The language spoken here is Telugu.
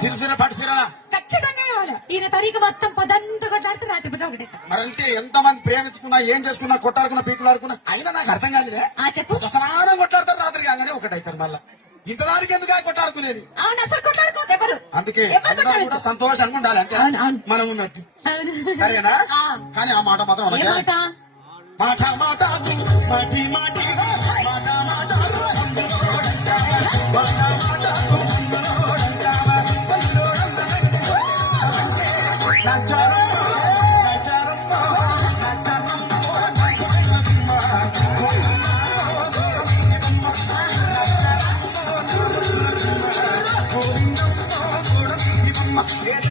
సిరిసిర పట్టుసిరా ఖచ్చితంగా కావాలి. ఈయన తరీక మొత్తం పొద్దంతా కొట్లాడితే రాత్రి పూట ఒకటే. మరి అంతే ఎంత మంది ప్రేమించుకున్నా ఏం చేసుకున్నా కొట్టాడుకున్నా పీకులాడుకున్నా అయినా నాకు అర్థం కాలేదే. చెప్పు. స్నానం కొట్లాడతారు రాత్రి కాగానే ఒకటైతారు మళ్ళా ఇంత దానికి ఎందుకు కొట్టాడుకునేది. అవును అసలు కొట్లాడుకోవద్దు ఎవరు. అందుకే అందరూ కూడా సంతోషంగా ఉండాలి అంతే మనం ఉన్నట్టు సరేనా. కానీ ఆ మాట మాత్రం మాట మాట మాటి మాటి మాట